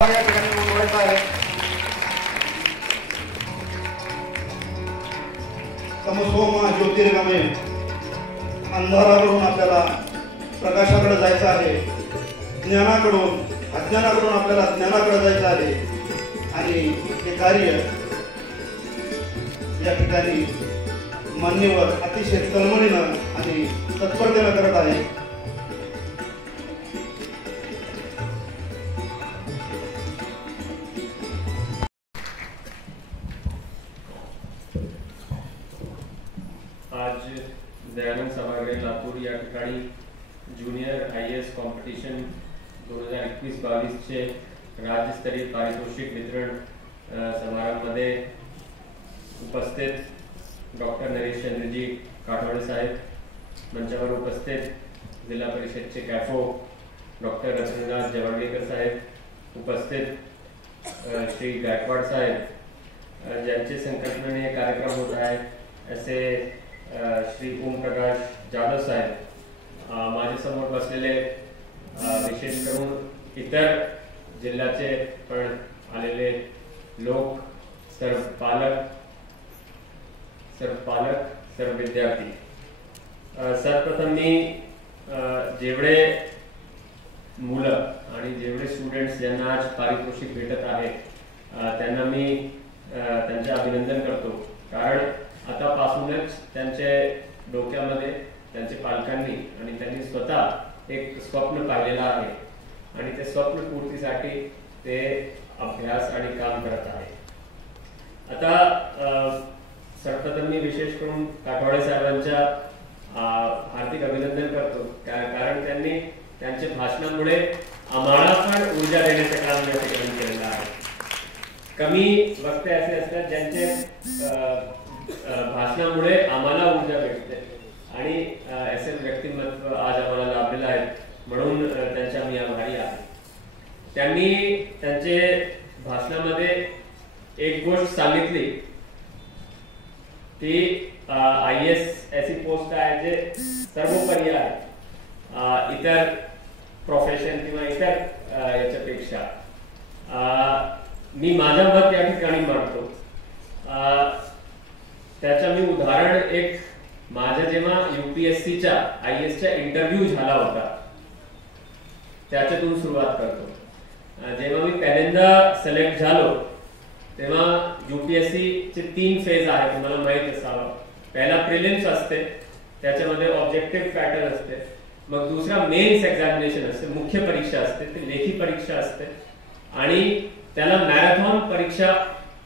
या ठिकाणी नोंदवायचं आहे। तमसोमा ज्योतिर्गमय, अंधाराकडून आपल्याला प्रकाशाकडे जायचं आहे, ज्ञानाकडून अज्ञानाकडून आपल्याला ज्ञानाकडे जायचं आहे। आणि हे कार्य या ठिकाणी मान्यवर अतिशय तळमळीनं आणि तत्परतेनं करत आहे। आज दयानंद सभागृह लातूर या ठिकाणी ज्युनियर IAS कॉम्पिटिशन 2021-22 चे राज्यस्तरीय पारितोषिक वितरण समारंभामध्ये उपस्थित डॉक्टर नरेश चंद्रजी काठवडे साहेब, मंचावर उपस्थित जिल्हा परिषदचे कॅफो डॉक्टर रत्नदास जवळगेकर साहेब, उपस्थित श्री गायकवाड साहेब, ज्यांचे संकल्पनेने हे कार्यक्रम होत आहे असे श्री ओम प्रकाश जाधव साहेब, माझ्या समोर बसलेले विशेष करून इतर जिल्ह्याचे पण आलेले लोक, सर्व पालक, सर्व विद्यार्थी, सर्वप्रथम मी जेवढे मुलं आणि जेवढे स्टुडंट्स ज्यांना आज पारितोषिक भेटत आहे त्यांना मी त्यांचे अभिनंदन करतो। कारण आतापासूनच त्यांच्या डोक्यामध्ये त्यांच्या पालकांनी आणि त्यांनी स्वतः एक स्वप्न पाहिलेलं आहे आणि ते स्वप्न पूर्तीसाठी ते अभ्यास आणि काम करत आहे। आता सर्वप्रथम मी विशेष करून काठवडे साहेबांच्या हार्दिक अभिनंदन करतो, कारण त्यांनी त्यांच्या भाषणामुळे आम्हाला पण ऊर्जा देण्याचं काम या ठिकाणी केलेलं आहे। कमी वक्ते असे असतात ज्यांचे भाषणामुळे आम्हाला ऊर्जा भेटते आणि असे व्यक्तिमत्व आज आम्हाला लाभलेलं आहे, म्हणून त्यांच्या मी आभारी आहे। त्यांनी त्यांचे भाषणामध्ये एक गोष्ट सांगितली की IAS ऐसी पोस्ट आहे जे सर्वोपरी आहे इतर प्रोफेशन किंवा इतर याच्यापेक्षा। मी माझं मत या ठिकाणी मांडतो। त्याचं मी उदाहरण एक माझ्या जेव्हा UPSCच्या IASच्या इंटरव्ह्यू झाला होता त्याच्यातून सुरुवात करतो। जेव्हा मी पहिल्यांदा सिलेक्ट झालो तेव्हा UPSC चे 3 फेज आहेत, तुम्हाला माहित असावं। पहिला प्रिलिम्स असते, त्याच्यामध्ये ऑब्जेक्टिव्ह पॅटर्न असते, मग दुसरा मेन्स एक्झामिनेशन असते, मुख्य परीक्षा असते, ती लेखी परीक्षा असते आणि त्याला मॅरेथॉन परीक्षा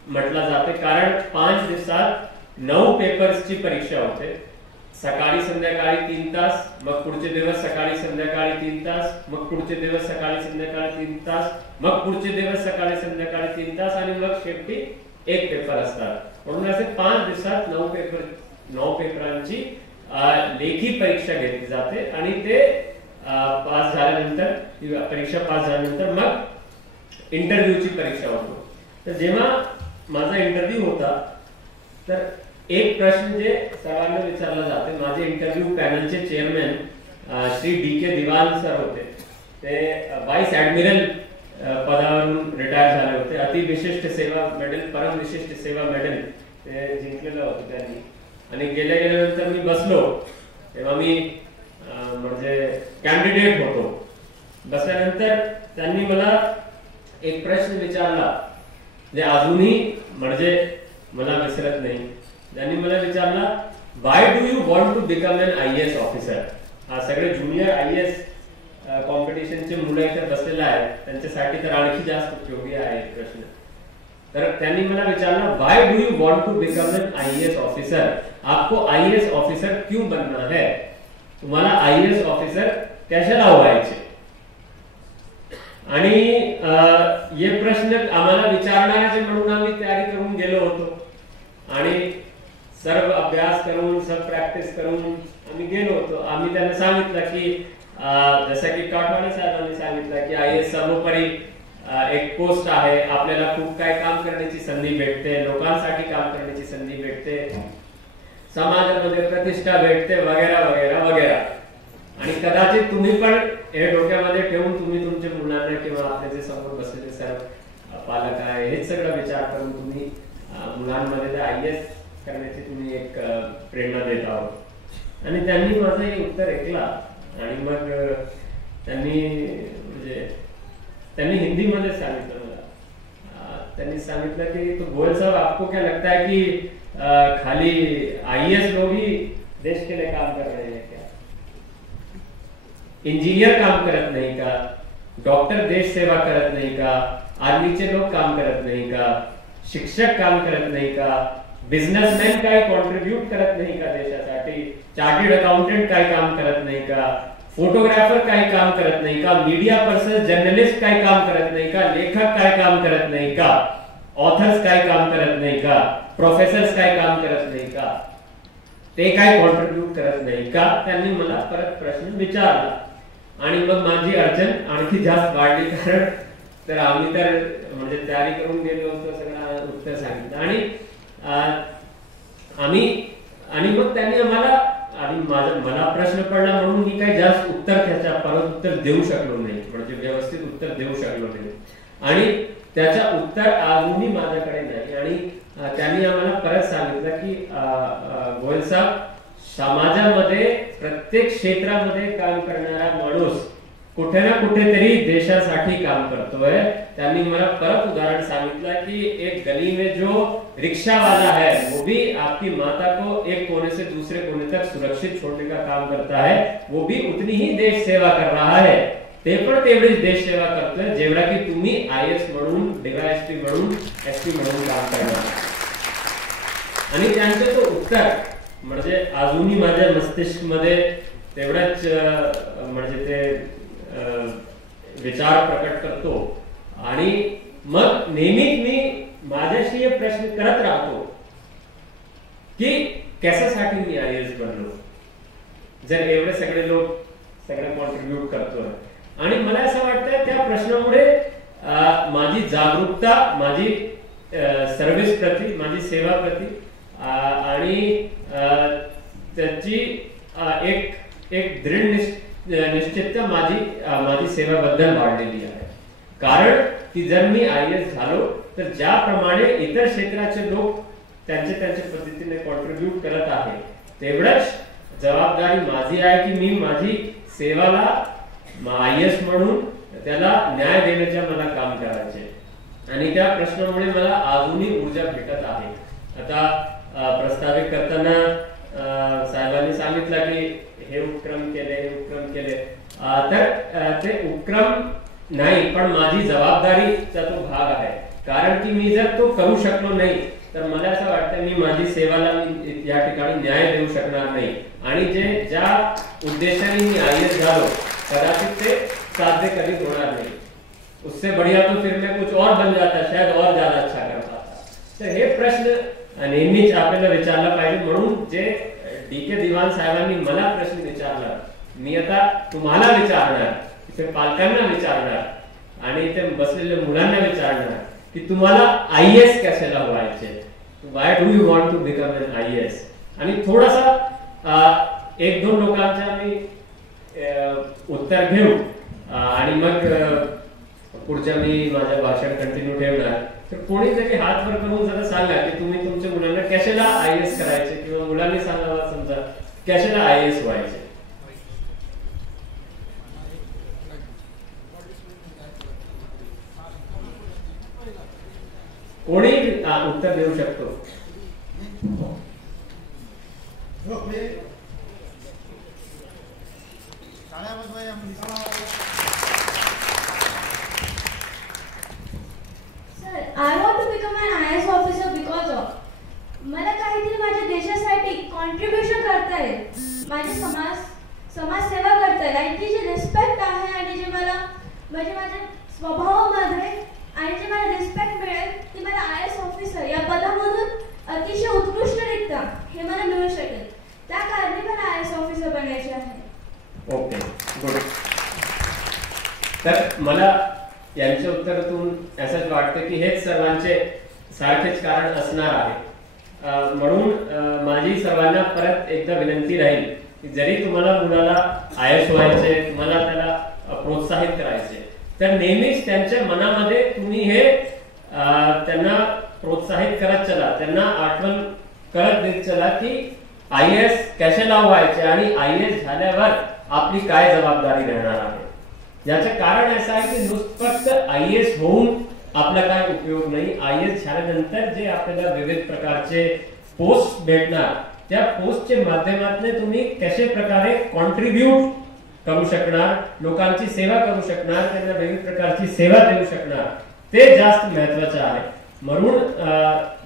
म्हटलं जाते, कारण 5 दिवसात 9 पेपर्सची परीक्षा होते। सकाळी संध्याकाळी 3 तास, मग पुढचे दिवस सकाळी संध्याकाळी 3 तास, मग पुढचे दिवस सकाळी संध्याकाळी 3 तास, मग पुढचे दिवस सकाळी संध्याकाळी 3 तास आणि मग शेवटी 1 पेपर असतात। म्हणून असे 5 दिवसात 9 पेपरांची लेखी परीक्षा घेतली जाते आणि ते पास झाल्यानंतर परीक्षा पास झाल्यानंतर मग इंटरव्ह्यूची परीक्षा होतो। तर जेव्हा माझा इंटरव्ह्यू होता तर एक प्रश्न जे सर्वांना विचारला जाते, माझे इंटरव्ह्यू पॅनलचे चेअरमॅन श्री DK दिवान सर होते, ते वाईस ॲडमिरल पदावरून रिटायर झाले होते। अति विशिष्ट सेवा मेडल, परम विशिष्ट सेवा मेडल ते जिंकलेलं होतं त्यांनी। आणि गेल्यानंतर मी बसलो तेव्हा मी म्हणजे कॅन्डिडेट होतो। बसल्यानंतर त्यांनी मला एक प्रश्न विचारला जे अजूनही म्हणजे मला विसरत नाही। त्यांनी मला विचारला, why do you want to become an IAS officer. सगळे ज्युनियर IAS कॉम्पिटिशनचे मुलं इथे बसलेले आहेत, त्यांच्यासाठी तर आणखी जास्त उपयोगी आहे प्रश्न। तर त्यांनी मला विचारला, why do you want to become an IAS officer, आपको IAS ऑफिसर क्यों बनना है, तुम्हाला IAS ऑफिसर कशाला व्हायचे। आणि हे प्रश्न आम्हाला विचारणारे म्हणून आम्ही तयारी करून गेलो होतो आणि सर्व अभ्यास करून सब प्रॅक्टिस करून आम्ही गेलो होतो। आम्ही त्यांना सांगितलं की जसं की काठवाडे साहेबांनी सांगितलं की IAS सर्वोपरी एक पोस्ट आहे, आपल्याला खूप काही काम करण्याची संधी भेटते, लोकांसाठी काम करण्याची संधी भेटते, समाजामध्ये प्रतिष्ठा भेटते वगैरे वगैरे वगैरे। आणि कदाचित तुम्ही पण हे डोक्यामध्ये ठेवून तुम्ही तुमच्या मुलांना किंवा आपले जे समोर बसलेले सर्व पालक आहे हेच सगळं विचार करून तुम्ही मुलांमध्ये IAS करण्याची तुम्ही एक प्रेरणा देत आहोत. आणि त्यांनी माझं हे उत्तर ऐकला आणि मग त्यांनी हिंदीमध्ये सांगितलं मला. त्यांनी सांगितलं की तो गोयल साहब आपको क्या लगता है कि खाली IAS लोग ही देश के लिए काम कर रहे हैं क्या? इंजीनियर काम करत नाही का? डॉक्टर देश सेवा करत नाही का? आर्मीचे लोक काम करत नाही का? शिक्षक काम करत नाही का? बिझनेसमॅन काय कॉन्ट्रीब्यूट करत नाही का देशासाठी? चार्टर्ड अकाउंटंट काय काम करत नाही का? फोटोग्राफर काय काम करत नाही का? मीडिया पर्सन जर्नलिस्ट काय काम करत नाही का? लेखक काय काम करत नाही का? ऑथर्स काय काम करत नाही का? प्रोफेसर्स काय काम करत नाही का? ते काय कॉन्ट्रीब्यूट करत नाही का? त्यांनी मला परत प्रश्न विचारला आणि मग माझी अडचण आणखी जास्त वाढली. कारण तर आम्ही तर म्हणजे तयारी करून गेलो होतो, सगळं उत्तर सांगितलं आणि मग त्यांनी आम्हाला आणि मला प्रश्न पडला म्हणून मी काही जास्त परत उत्तर देऊ शकलो नाही, म्हणजे व्यवस्थित उत्तर देऊ शकलो नाही आणि त्याच्या उत्तर अजूनही माझ्याकडे नाही. आणि त्यांनी आम्हाला परत सांगितलं की गोयल साहेब, समाजामध्ये प्रत्येक क्षेत्रामध्ये काम करणारा माणूस कुठे ना कुठेतरी देशासाठी काम करतोय. त्यांनी मला परत उदाहरण सांगितलं की एक गली में जो रिक्शा वाला है वो भी आपकी माता को एक कोने से दूसरे कोने तक सुरक्षित छोड़ने का काम करता है, वो भी उतनी ही देश सेवा कर रहा है. ते पण तेवढीच देश सेवा करतोय जेवढा की तुम्ही IAS म्हणून, DYSP म्हणून, SP म्हणून काम करणार. आणि त्यांचं तो उत्तर म्हणजे अजूनही माझ्या मस्तिष्क मध्ये तेवढाच म्हणजे ते विचार प्रकट करतो. आणि मग नेहमीच मी माझ्याशी हे प्रश्न करत राहतो की कशासाठी मी IAS बनलो जर एवढे सगळे लोक सगळे कॉन्ट्रीब्यूट करतोय. आणि मला असं वाटतं त्या प्रश्नामुळे माझी जागरूकता, माझी सर्व्हिस प्रती, माझी सेवा प्रती आणि त्याची एक दृढ निश्चितता माझी सेवेबद्दल वाढलेली आहे. कारण की जर मी IAS झालो तर ज्याप्रमाणे इतर क्षेत्राचे लोक त्यांच्या पद्धतीने कॉन्ट्रीब्यूट करत आहे तेवढंच जबाबदारी माझी आहे की मी माझी सेवाला IAS म्हणून त्याला न्याय देण्याचे मला काम करायचे. आणि त्या प्रश्नामुळे मला अजूनही ऊर्जा भेटत आहे. आता प्रस्तावित करताना साहेबांनी सांगितलं की हे उपक्रम केले तर ते उपक्रम नाही पण माझी जबाबदारीचा तो भाग आहे. कारण की मी जर तो करू शकलो नाही तर मला असं वाटतं मी माझी सेवाला मी या ठिकाणी न्याय देऊ शकणार नाही. आणि ज्या उद्देशाने मी IAS झालो कदाचित ते साध्य कधीच होणार नाही. उससे बढ़िया तो फिर मैं कुछ और बन जाता, शायद और ज्यादा अच्छा कर पाता. तर हे प्रश्न नेहमीच आपल्याला विचारला पाहिजे. म्हणून जे DK दिवान साहेबांनी मला प्रश्न विचारला मी आता तुम्हाला विचारणार, इथे पालकांना विचारणार आणि इथे बसलेल्या मुलांना विचारणार की तुम्हाला IAS कशाला व्हायचे, why do you want to become an IAS. आणि थोडासा एक दोन लोकांच्या मी उत्तर घेऊ आणि मग पुढच्या मी माझं भाषण कंटिन्यू ठेवणार. तर कोणी जरी हात वर करून जरा सांगा की तुम्ही तुमच्या मुलांना कशाला IAS करायचे किंवा मुलांनी सांगावं समजा कशाला IAS व्हायचे. कोणी उत्तर देऊ शकतो. I want to become an IAS officer because of मला काहीतरी माझ्या देशासाठी कॉन्ट्रीब्युशन करता येईल, माझे समाज सेवा करता येईल आणि ती जी रिस्पेक्ट आहे आणि जे मला म्हणजे माझ्या स्वभावामध्ये आणि जे मला रिस्पेक्ट मिळेल ती मला IAS ऑफिसर या पदामधून अतिशय उत्कृष्टरित्या हे मला मिळू शकेल. त्या कारणे मला IAS ऑफिसर बनायचे आहे. Okay, good. तर मला यांच्या उत्तरातून असंच वाटतं की हेच सर्वांचे सारखेच कारण असणार आहे. म्हणून माझी सर्वांना परत एकदा विनंती राहील की जरी तुम्हाला मुलाला IAS व्हायचे, तुम्हाला त्याला प्रोत्साहित करायचे. तर नेहमीच त्यांच्या मनामध्ये तुम्ही हे त्यांना प्रोत्साहित करत चला, त्यांना आठवण करत देत चला की IAS कशाला व्हायचे आणि IAS झाल्यावर आपली काय जबाबदारी राहणार आहे. याचं कारण असं आहे की फक्त IAS होऊन आपला काय उपयोग नाही. IAS झाल्यानंतर जे आपल्याला विविध प्रकारचे पोस्ट भेटणार, त्या पोस्टच्या माध्यमातून तुम्ही कशा प्रकारे कॉन्ट्रीब्यूट करू शकणार, लोकांची सेवा करू शकणार, त्यांना विविध प्रकारची सेवा देऊ शकणार, ते जास्त महत्वाचं आहे. म्हणून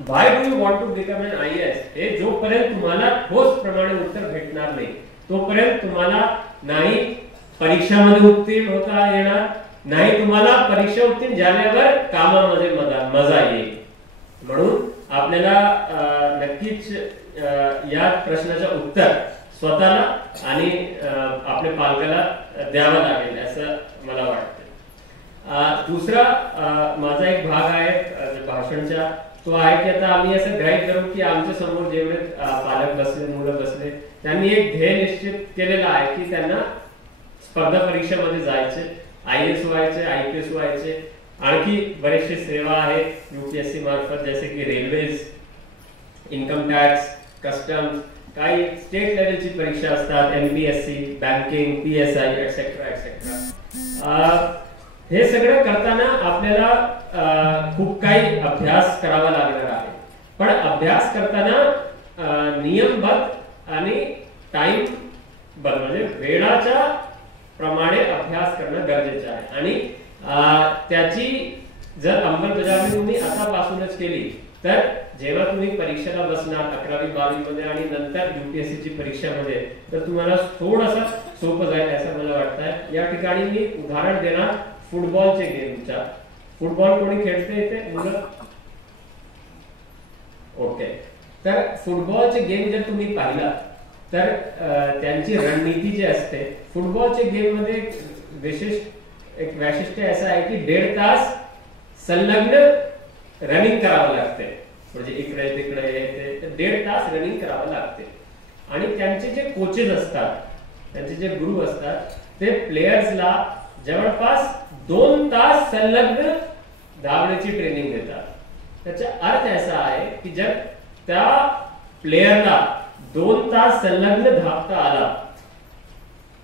why do you want to become an IAS हे जोपर्यंत तुम्हाला ठोस प्रमाणे उत्तर भेटणार नाही तोपर्यंत तुम्हाला नाही परीक्षामध्ये उत्तीर्ण होता येणार, नाही तुम्हाला परीक्षा उत्तीर्ण झाल्यावर कामामध्ये मजा येईल. म्हणून आपल्याला नक्कीच या प्रश्नाचं उत्तर स्वतःला आणि आपल्या पालकाला द्यावं लागेल असं मला वाटतं. दुसरा माझा एक भाग आहे भाषणचा, तो आहे की आता आम्ही असं ग्राह्य करू की आमच्या समोर जेवढे पालक बसले, मुलं बसले, त्यांनी एक ध्येय निश्चित केलेला आहे की त्यांना स्पर्धा परीक्षेमध्ये जायचे, IAS व्हायचे, IPS व्हायचे. आणखी बरेचसे सेवा आहेत UPSC मार्फत, जसे की रेल्वेज, इन्कम टॅक्स, कस्टम्स, काही स्टेट लेवलची परीक्षा असतात, MPSC, banking, PSI etcetera etcetera. हे सगळं करताना आपल्याला खूप काही अभ्यास करावा लागणार आहे. पण अभ्यास करताना नियमबद्ध आणि टाइम म्हणजे वेळाच्या प्रमाणे अभ्यास करणं गरजेचं आहे. आणि त्याची जर अंमलबजावणी तुम्ही आतापासूनच केली तर जेव्हा तुम्ही परीक्षेला बसणार 11वी 12वी मध्ये आणि नंतर UPSC ची परीक्षामध्ये, तर तुम्हाला थोडंसं सोपं जाईल असं मला वाटतंय. या ठिकाणी मी उदाहरण देणार फुटबॉलचे गेमचा. फुटबॉल कोणी खेळते इथे मुलं? ओके. तर फुटबॉलचे गेम जर तुम्ही पाहिला तर त्यांची रणनीती जी असते, फुटबॉलचे गेम मध्ये एक वैशिष्ट्य असं आहे की 1.5 तास संलग्न रनिंग करावं लागते. म्हणजे इकडे तिकडे 1.5 तास रनिंग करावं लागते. आणि त्यांचे जे कोचेस असतात, त्यांचे जे गुरु असतात, ते प्लेयर्सला जवळपास 2 तास संलग्न धावण्याची ट्रेनिंग देतात. त्याचा अर्थ असा आहे की जर त्या प्लेयरला 2 तास संलग्न धावता आला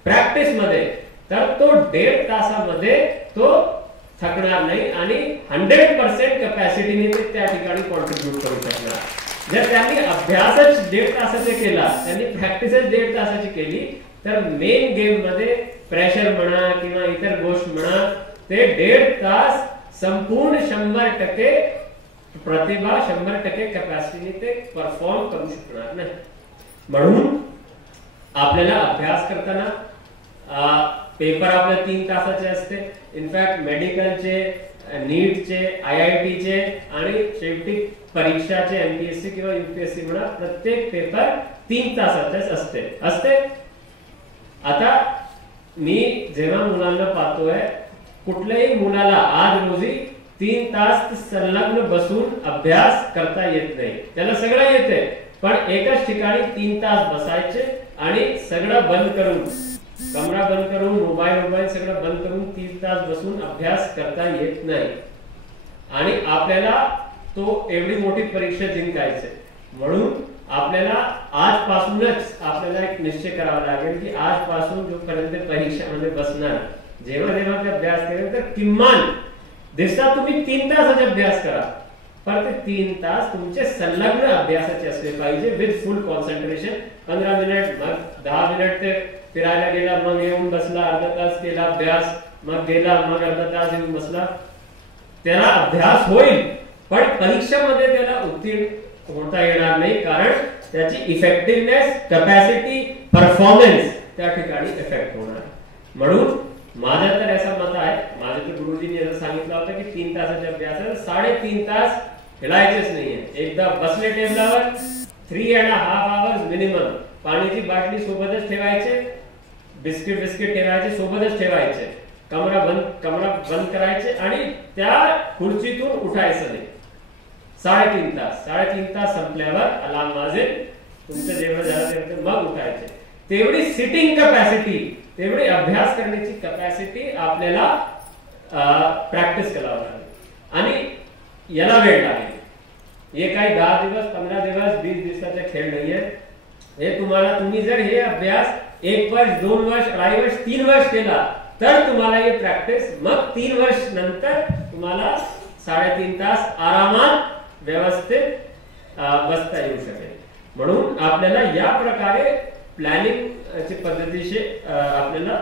प्रॅक्टिस मध्ये, तर तो 1.5 तासामध्ये तो थकणार नाही आणि 100% कॅपॅसिटीने ते त्या ठिकाणी कॉन्ट्रीब्यूट करू शकणार. जर त्यांनी अभ्यासच 1.5 तासाचा केला, त्यांनी प्रॅक्टिसच 1.5 तासाची केली, तर मेन गेम मध्ये प्रेशर म्हणा किंवा इतर गोष्ट म्हणा, ते 1.5 तास संपूर्ण 100% प्रतिभा 100% कॅपॅसिटीने ते परफॉर्म करू शकणार नाही. म्हणून आपल्याला अभ्यास करताना पेपर आपल्या 3 तासाचे असते. इनफॅक्ट मेडिकलचे, नीटचे, IITचे आणि शेवटी परीक्षाचे MPSC किंवा UPSC म्हणा, प्रत्येक पेपर 3 तासाचेच असते. आता मी जेव्हा मुलांना पाहतोय, कुठल्याही मुलाला आज रोजी 3 तास संलग्न बसून अभ्यास करता येत नाही. त्याला सगळं येते, पण एकाच ठिकाणी 3 तास बसायचे आणि सगळं बंद करून, कमरा बंद करून, मोबाईल सगळं बंद करून 3 तास बसून अभ्यास करता येत नाही. आणि आपल्याला तो एवढी मोठी परीक्षा जिंकायचे. म्हणून आपल्याला आजपासूनच आपल्याला एक निश्चय करावा लागेल की आजपासून जोपर्यंत परीक्षामध्ये बसणार, जेव्हा जेव्हा ते अभ्यास करेल, तर किमान दिवसात तुम्ही 3 तासाचा अभ्यास करा, पण ते 3 तास तुमचे संलग्न अभ्यासाचे असले पाहिजे विथ फुल कॉन्सन्ट्रेशन. 15 मिनिट, मग 10 मिनिट ते फिरायला गेला, मग येऊन बसला, अर्धा तास केला अभ्यास, मग गेला, मग अर्धा तास येऊन बसला, त्याला अभ्यास होईल, पण परीक्षेमध्ये त्याला उत्तीर्ण होता येणार नाही. कारण त्याची इफेक्टिव्हनेस, कॅपॅसिटी, परफॉर्मन्स त्या ठिकाणी इफेक्ट होणार. म्हणून माझं तर असं मत आहे, माझ्या तर गुरुजींनी असं सांगितलं होतं की 3 तासाच्या अभ्यासात 3.5 तास हिलायचेच नाहीये. एकदा बसले टेबलावर 3.5 आवर्स मिनिमम. पाण्याची बाटली सोबतच ठेवायचे, बिस्किट ठेवायचे, सोबतच ठेवायचे, कमरा बंद करायचे आणि त्या खुर्चीतून उठायचं नाही. 3.5 तास संपल्यावर अलार्म वाजेल, तुमचं जेवण झालं मग उठायचे. तेवढी सिटिंग कॅपॅसिटी तेवढी अभ्यास करण्याची कॅपॅसिटी आपल्याला प्रॅक्टिस करावं लागेल आणि याला वेळ लागेल. हे काही 10 दिवस 15 दिवस 20 दिवसाचे खेळ नाहीये. हे तुम्ही जर हे अभ्यास 1 वर्ष 2 वर्ष 2.5 वर्ष 3 वर्ष केला तर तुम्हाला हे प्रॅक्टिस, मग 3 वर्ष नंतर तुम्हाला 3.5 तास आरामात व्यवस्थित बसता येऊ शकेल. म्हणून आपल्याला या प्रकारे प्लॅनिंग ची पद्धतीशी आपल्याला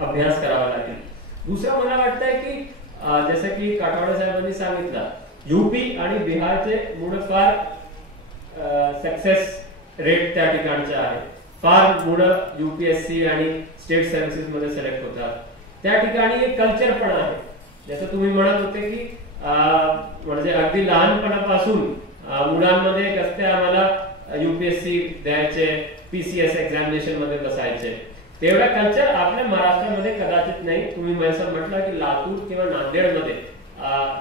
अभ्यास करावा लागेल. दुसरा मला वाटतंय की जसं की काटवाडे साहेबांनी सांगितलं, यूपी आणि बिहारचे मुलं फार सक्सेस रेट त्या ठिकाणचे आहे. फार मुलं UPSC आणि स्टेट सर्व्हिसेस मध्ये सिलेक्ट होतात. त्या ठिकाणी एक कल्चर पण आहे. जसं तुम्ही म्हणत होते की म्हणजे अगदी लहानपणापासून मुलांमध्ये एक असते, आम्हाला UPSC द्यायचे, PCS एक्झामिनेशन मध्ये बसायचे. तेवढा कल्चर आपल्या महाराष्ट्रामध्ये कदाचित नाही. तुम्ही असं म्हटलं की लातूर किंवा नांदेडमध्ये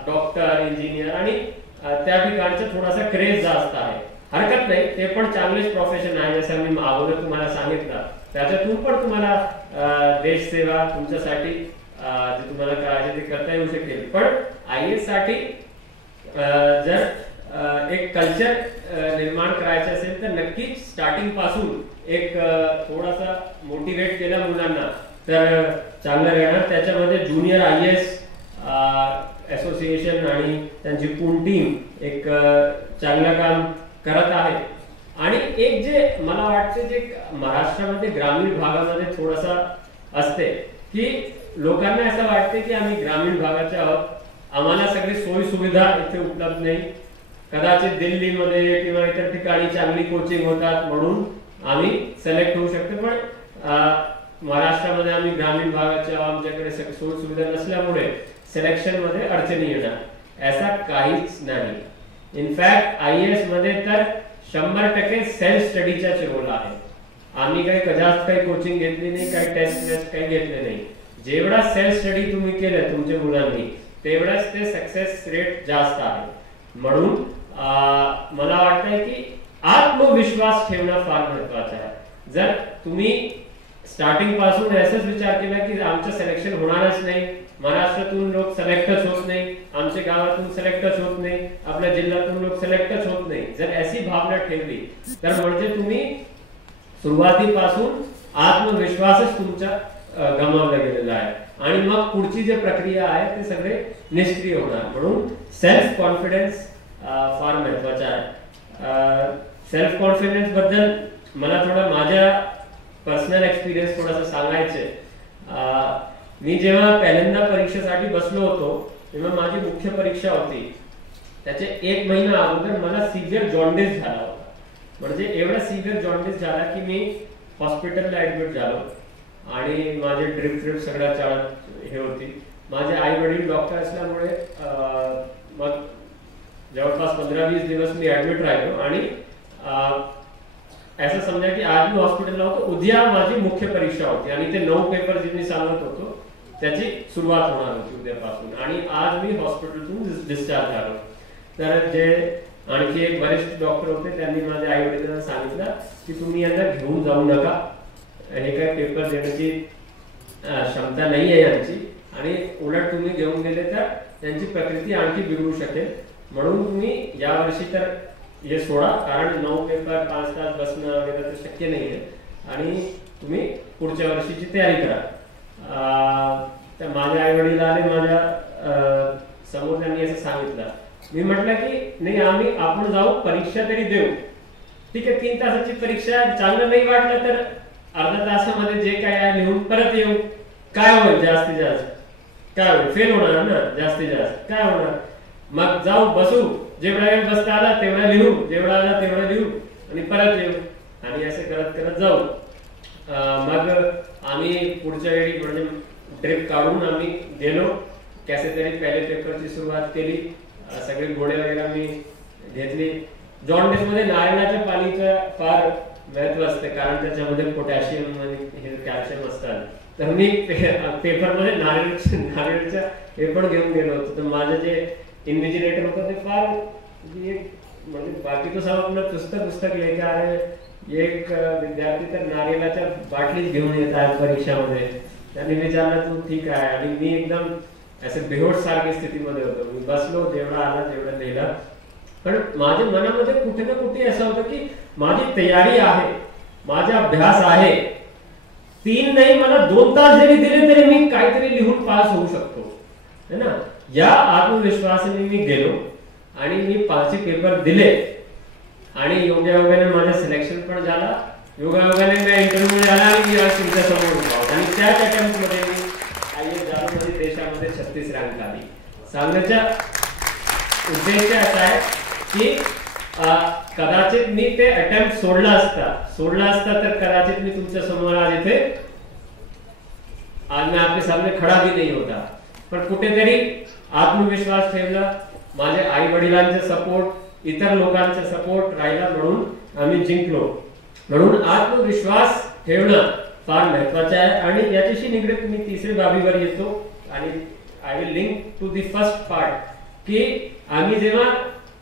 डॉक्टर, इंजिनियर आणि त्या ठिकाणचा थोडासा क्रेज जास्त आहे. हरकत नाही, ते पण चांगलेच प्रोफेशन आहे. जसं मी अगोदर तुम्हाला सांगितलं, त्याच्यातून पण तुम्हाला देशसेवा तुमच्यासाठी जे तुम्हाला करायचे ते करता येऊ शकेल. पण IAS साठी जर एक कल्चर निर्माण करायचं असेल तर नक्कीच स्टार्टिंग पासून एक थोडासा मोटिवेट केलं मुलांना तर चांगलं राहणार. त्याच्यामध्ये ज्युनियर IAS असोसिएशन आणि त्यांची पूर्ण टीम एक चांगलं काम करत आहे. आणि एक जे मला वाटते जे महाराष्ट्रामध्ये ग्रामीण भागामध्ये थोडासा असते की लोकांना असं वाटते की आम्ही ग्रामीण भागाचे आहोत, आम्हाला सगळी सोयी सुविधा इथे उपलब्ध नाही. कदाचित दिल्लीमध्ये किंवा इतर ठिकाणी चांगली कोचिंग होतात म्हणून आम्ही सिलेक्ट होऊ शकतो. पण महाराष्ट्रामध्ये आम्ही ग्रामीण भागाचे आहोत, आमच्याकडे सोयी सुविधा नसल्यामुळे सिलेक्शन मध्ये अडचणी येणार, ऐसा काहीच नाही. इनफॅक्ट IAS मध्ये तर 100% सेल्फ स्टडीचा रोल आहे. आम्ही जास्त काही कोचिंग घेतली नाही, काही टेस्ट काही घेतले नाही. जेवढा सेल्फ स्टडी तुम्ही केलं तुमच्या मुलांनी तेवढाच ते सक्सेस रेट जास्त आहे. म्हणून मला वाटतंय की आत्मविश्वास ठेवणं फार महत्वाचं आहे. जर तुम्ही स्टार्टिंग पासून असंच विचार केला की आमचं सिलेक्शन होणारच नाही, महाराष्ट्रातून लोक सिलेक्टच होत नाही, आमच्या गावातून सिलेक्टच होत नाही, आपल्या जिल्ह्यातून लोक सिलेक्टच होत नाही, जर अशी भावना ठेवली तर म्हणजे तुम्ही सुरुवातीपासून आत्मविश्वासच तुमचा गमावला गेलेला आहे आणि मग पुढची जी प्रक्रिया आहे ते सगळे निष्क्रिय होणार. म्हणून सेल्फ कॉन्फिडन्स फार महत्वाचा आहे. सेल्फ कॉन्फिडन्स बद्दल मला थोडा माझ्या पर्सनल एक्सपिरियन्स थोडासा सांगायचे. मी जेव्हा पहिल्यांदा परीक्षेसाठी बसलो होतो तेव्हा माझी मुख्य परीक्षा होती. त्याचे 1 महिना अगोदर मला सिव्हिअर जॉन्डिस झाला होता. म्हणजे एवढा सिव्हिअर जॉन्डिस झाला की मी हॉस्पिटलला ऍडमिट झालो आणि माझे ड्रिप सगळ्या चाळत हे होती. माझे आई वडील डॉक्टर असल्यामुळे मग जवळपास 15-20 दिवस मी ऍडमिट राहिलो आणि असं समजा की आज मी हॉस्पिटलला होतो, उद्या माझी मुख्य परीक्षा होती आणि ते 9 पेपर जे मी सांगत होतो त्याची सुरुवात होणार होती उद्यापासून. आणि आज मी हॉस्पिटलतून डिस्चार्ज झालो. तर जे आणखी एक वरिष्ठ डॉक्टर होते त्यांनी माझ्या आई वडिलांना सांगितलं की तुम्ही यांना घेऊन जाऊ नका, हे काय पेपर देण्याची क्षमता नाही आहे यांची आणि उलट तुम्ही घेऊन गेले तर त्यांची प्रकृती आणखी बिघडू शकेल. म्हणून तुम्ही यावर्षी तर हे सोडा, कारण 9 पेपर 5 तास बसणं वगैरे तर शक्य नाहीये आणि तुम्ही पुढच्या वर्षीची तयारी करा. तर माझे आई वडील आले माझ्या समोर, त्यांनी असं सांगितलं. मी म्हटलं की नाही, आपण जाऊ, परीक्षा तरी देऊ. ठीक आहे, 3 तासाची परीक्षा, चांगलं नाही वाटलं तर अर्धा तासामध्ये जे काय आहे लिहून परत येऊ. काय होईल जास्तीत जास्त, काय होईल, फेल होणार ना जास्तीत जास्त, काय होणार. मग जाऊ, बसू, जेवढा वेळ बसता आला तेवढा लिहू, जेवढा आला तेवढा लिहू आणि परत येऊ आणि असे करत करत जाऊ. मग आम्ही पुढच्या वेळी म्हणजे ट्रिप काढून आम्ही गेलो. कसे तरी पहिले पेपरची सुरुवात केली, सगळे गोळे वगैरे मी घेतली. जॉन्डिस मध्ये नारळाच्या पाणीचं फार महत्व असते, कारण त्याच्यामध्ये पोटॅशियम आणि कॅल्शियम असतात. तर मी पेपरमध्ये नारळाच्या हे पण घेऊन गेलो होतो. तर माझं जे इन्व्हिजिलेटर होतं ते फार म्हणजे बाकी तो सब अपना पुस्तक लेके आ रहे, एक विद्यार्थी तर नारियलाच्या बाटलीच घेऊन येत आहेत परीक्षामध्ये. त्यांनी विचारलं तू ठीक आहे, आणि मी एकदम असे बेहोश सारखी स्थितीमध्ये होतो. मी बसलो, जेवढा आला जेवढं लिहिलं, पण माझ्या मनामध्ये कुठे ना कुठे असं होतं की माझी तयारी आहे, माझा अभ्यास आहे. 3 नाही, मला 2 तास जरी दिले तरी मी काहीतरी लिहून पास होऊ शकतो, है ना. या आत्मविश्वासाने मी गेलो आणि मी 5 पेपर दिले आणि योगायोगाने माझं सिलेक्शन पण झाला. योगायोगाने मी इंटरव्ह्यू झाला आणि मी आज तुमच्या समोर उभा आहे. आणि त्याच अटेम्प्ट मध्ये मी IAS झालो, मध्ये देशामध्ये 36 रँक आली. सांगण्याचा उद्देश असा आहे की कदाचित मी ते अटेम्प्ट सोडला असता तर कदाचित मी तुमच्या समोर आज इथे आज मैं आपके सामने खड़ा भी नहीं होता. पण कुठेतरी आत्मविश्वास ठेवला, माझे आई वडिलांचे सपोर्ट, इतर लोकांचा सपोर्ट राहिला, म्हणून आम्ही जिंकलो. म्हणून आत्मविश्वास ठेवणं फार महत्वाचं आहे. आणि याच्याशी निगडीत मी तिसरी बाबीवर येतो आणि I will link to the first part की आम्ही जेव्हा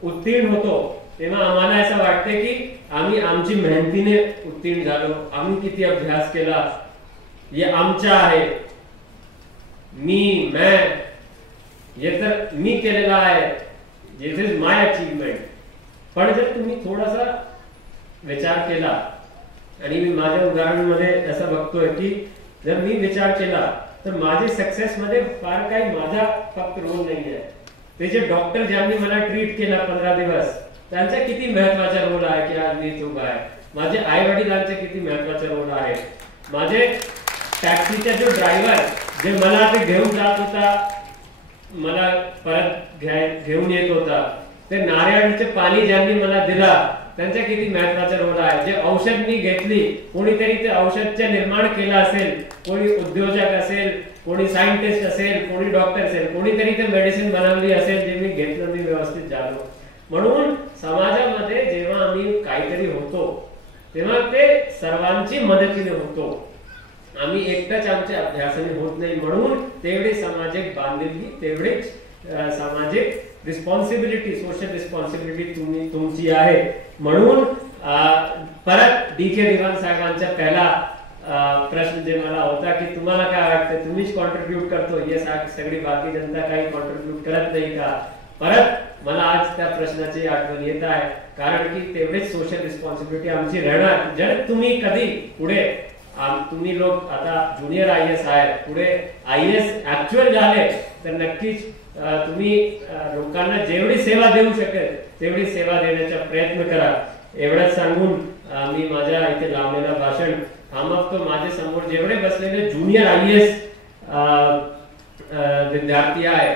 उत्तीर्ण होतो तेव्हा आम्हाला असं वाटते की आम्ही आमची मेहनतीने उत्तीर्ण झालो, आम्ही किती अभ्यास केला, हे आमचं आहे, मैं ये तर मी केलेला आहे, दिस इज माय अचीवमेंट. पण जर तुम्ही थोडासा विचार केला, आणि मी माझ्या उदाहरणामध्ये असं बघतोय की जर मी विचार केला तर माझे सक्सेस मध्ये फार काही माझा फक्त रोल नाही आहे. ते जे डॉक्टर ज्यांनी मला ट्रीट केला 15 दिवस, त्यांचा किती महत्वाचा रोल आहे की आज मी उभा आहे. माझे आई वडिलांचे किती महत्वाचा रोल आहे. माझे टॅक्सीचा जो ड्रायव्हर जे मला ते घेऊन जात होता, मला परत घेऊन येत होता, ते नारळाचे पाणी ज्यांनी मला दिला त्यांचा किती महत्वाचा रोल आहे. जे औषध मी घेतली, कोणीतरी ते औषधचे निर्माण केलं असेल, कोणी उद्योजक असेल, कोणी सायंटिस्ट असेल, कोणी डॉक्टर असेल, कोणीतरी ते मेडिसिन बनवली असेल जे मी घेतलं, मी व्यवस्थित झालो. म्हणून समाजामध्ये जेव्हा आम्ही काहीतरी होतो तेव्हा ते सर्वांची मदतीने होतो. आम्ही एकटाच आमच्या अभ्यासाने होत नाही. म्हणून तेवढे सामाजिक बांधिलकी, तेवढेच सामाजिक रिस्पॉन्सिबिलिटी, सोशल रिस्पॉन्सिबिलिटी तुमची आहे. म्हणून परत DK दिवान साहेबांचा पहिला प्रश्न जे मला होता की तुम्हाला काय वाटतं, तुम्हीच कॉन्ट्रीब्यूट करतो, हे सगळी बाकी जनता काही कॉन्ट्रीब्यूट करत नाही का. परत मला आज त्या प्रश्नाची आठवण येत आहे, कारण की तेवढेच सोशल रिस्पॉन्सिबिलिटी आमची राहणार. जर तुम्ही कधी पुढे तुम्ही लोक आता ज्युनियर IAS आहेत, पुढे IAS ऍक्च्युअल झाले तर नक्कीच तुम्ही लोकांना जेवढी सेवा देऊ शकेल तेवढी सेवा देण्याचा प्रयत्न करा. एवढंच सांगून मी माझ्या इथे लावलेलं भाषण थांबवतो. माझ्या समोर जेवढे बसलेले ज्युनियर IAS विद्यार्थी आहे,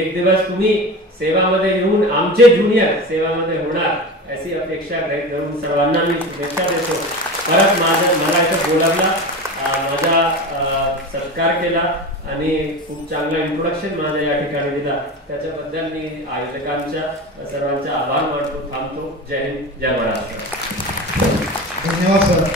एक दिवस तुम्ही सेवामध्ये येऊन आमचे ज्युनियर सेवामध्ये होणार अशी अपेक्षा गृहीत धरून सर्वांना मी शुभेच्छा देतो. परत मला इथं बोलावला, माझा सत्कार केला आणि खूप चांगला इंट्रोडक्शन माझ्या या ठिकाणी दिला, त्याच्याबद्दल मी आयोजकांच्या सर्वांचा आभार मानतो. थांबतो. जय हिंद, जय महाराष्ट्र. धन्यवाद सर.